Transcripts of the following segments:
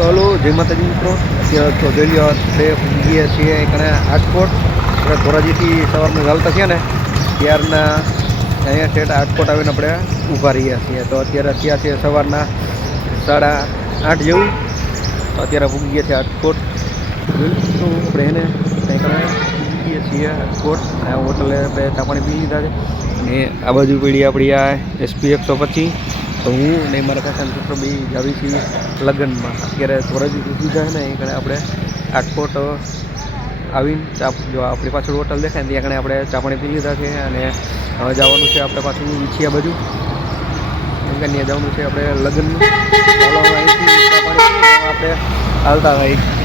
Hello જય માતાજી મિત્રો, અત્યારે તો જોઈ લો આપણે પૂગીએ છીએ કણે રાજકોટ. આપણે ધોરાજીથી સવારમાં ચાલતા છીએ ને ત્યારના અહીંયા ઠેઠ રાજકોટ આવીને આપણે ઊભા રહ્યા છીએ. તો અત્યારે ત્યાં છે સવારના 8:30 જેવું. તો અત્યારે પૂગીએ છીએ રાજકોટ. તો આપણે એને ત્યાં કણે પૂગીએ છીએ રાજકોટ. આ હોટલે આપણે ચા પાણી પી લીધા છે અને આ બાજુ પડી આપણી આ SP 125. તો હું અને મારા કાકાના છોકરો બે આવી છીએ લગ્નમાં. અત્યારે ધોરાજી સુવિધા છે ને એ કણે આપણે રાજકોટ આવીને જો આપણી પાછળ હોટલ દેખાય ને ત્યાં કણે આપણે ચા પાણી પી લીધા છે અને હવે જવાનું છે આપણે પાછું વીછીયા બાજુ. એમ કે ત્યાં જવાનું છે આપણે લગ્નમાં. ચાલો અહીંથી ચા પાણી આપણે હાલતા થાય.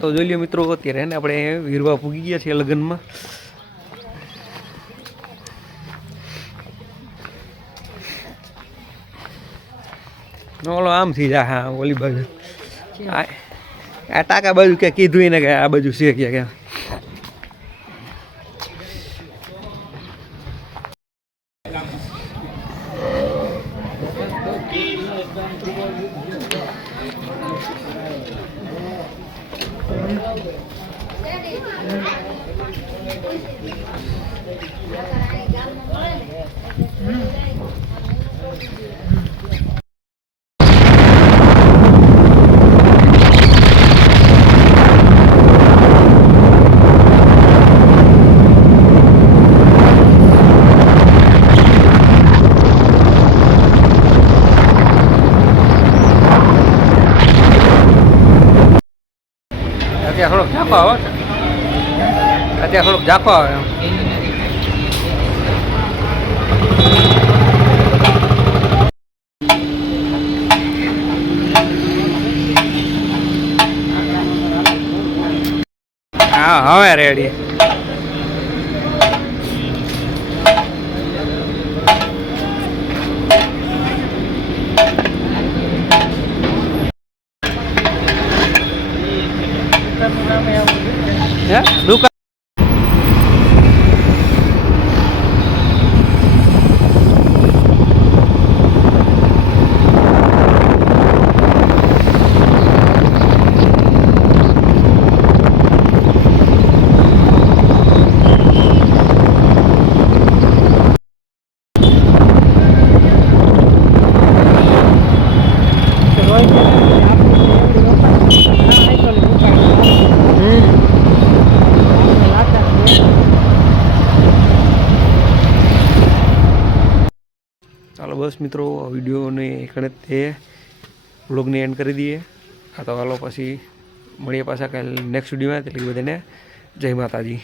તો જોઈ લો મિત્રો, અત્યારે ને આપણે વીરવા પૂગી ગયા છીએ લગ્નમાં. ઓલો આમથી જા, હા ઓલી બાજુ આ ટાકા બાજુ કે કીધું એને કે આ બાજુ છે કે થોડોક ઝાંખો આવે. અત્યારે થોડોક ઝાંખો આવે એમ. હા હવે રેડી. દુકાન ચાલો બસ મિત્રો, વિડીયોને કણે તે વ્લોગને એન્ડ કરી દઈએ. આ તો હાલો પછી મળીએ પાછા કાલે નેક્સ્ટ વિડીયોમાં. એટલે બધાને જય માતાજી.